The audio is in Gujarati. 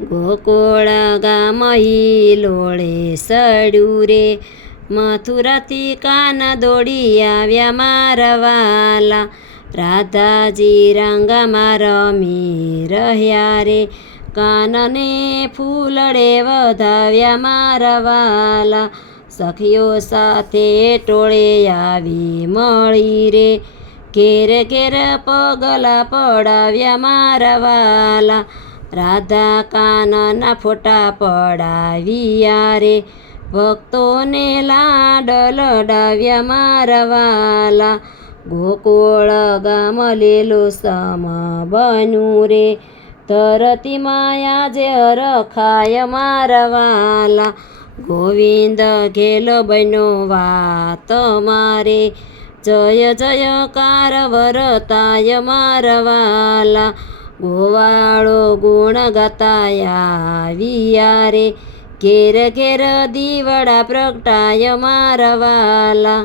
ગોકુળ ગામ હિલોળે સડ્યું રે, મથુરાથી કાન દોડી આવ્યા મારા વાલા. રાધાજી રંગમાં રમી રહ્યા રે, કાનને ફૂલડે વધાવ્યા મારા વાલા. સખીઓ સાથે ટોળે આવી મળી રે, ઘેર ઘેર પગલા પડાવ્યા મારા વાલા. રાધા કાનના ફોટા પડાવ્યા રે, ભક્તોને લાડ લડાવ્યા મારા વાલા. ગોકુળ ગામ લીલુંછમ બન્યું રે, ધરતીમાં આજે રખાય મારા વાલા. ગોવિંદ ઘેલો બન્યો વાત મારે, જય જયકાર વરતાય મારા વાલા. ગોવાળો ગુણ ગાતા આવ્યા રે, ઘેર ઘેર દીવડા પ્રગટાય મારા વાલા.